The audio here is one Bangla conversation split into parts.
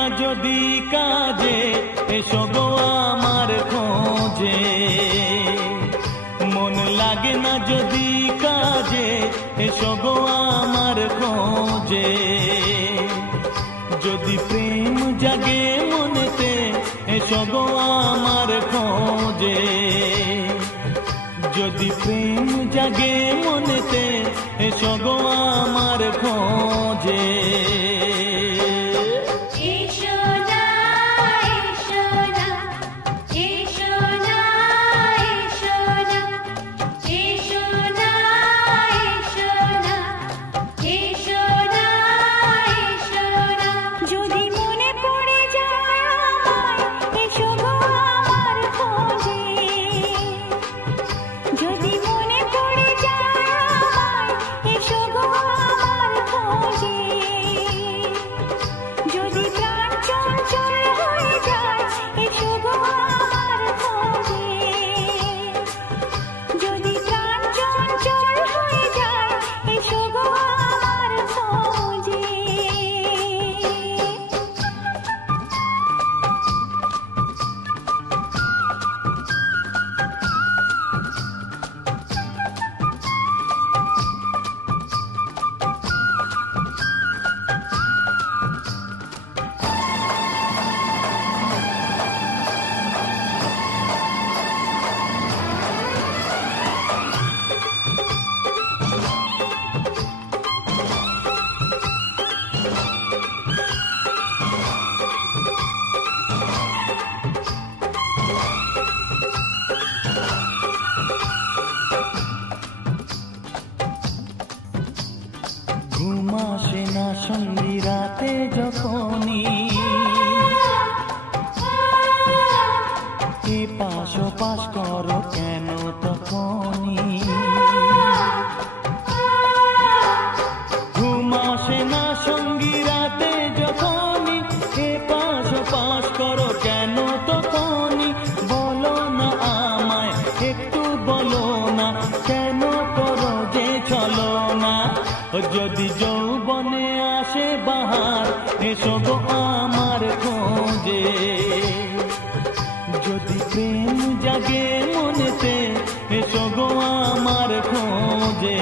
না যদি কাজে, এসো গো আমার খোঁজে। মন লাগে না যদি কাজে, এসো গো আমার খোঁজে। যদি প্রেম জাগে মনেতে, এসো গো আমার খোঁজে। যদি প্রেম জাগে মনেতে, এসো গো আমার খোঁজে। ঘুম আসে না সঙ্গী রাতে যখনই, এ পাশ ওপাশ করো কেন তখনই। ঘুম আসে না সঙ্গী রাতে যখনই, এ পাশ ওপাশ করো কেন তখনই। বলো না আমায় একটু, বলো না কেন করো যে চলো না। যদি যৌবনে আসে বাহার, এসো গো আমার খোঁজে। যদি প্রেম জাগে মনেতে, এসো গো আমার খোঁজে।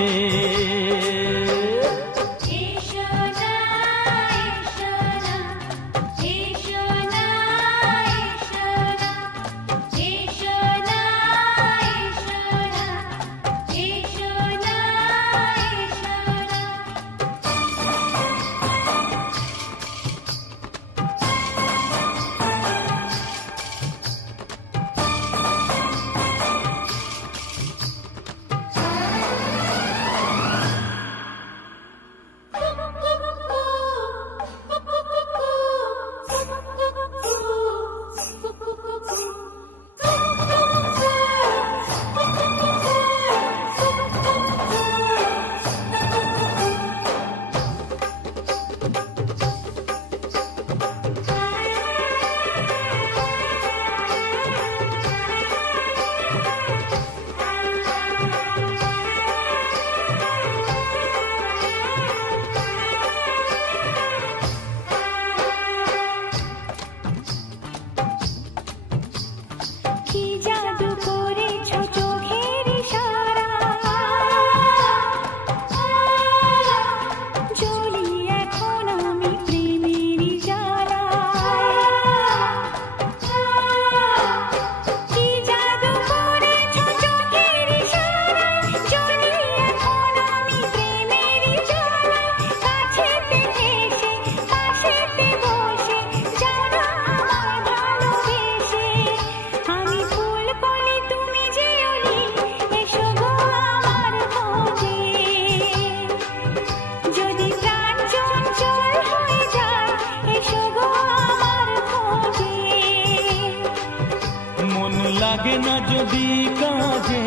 লাগে না যদি কাজে,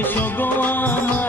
এসো গো আমার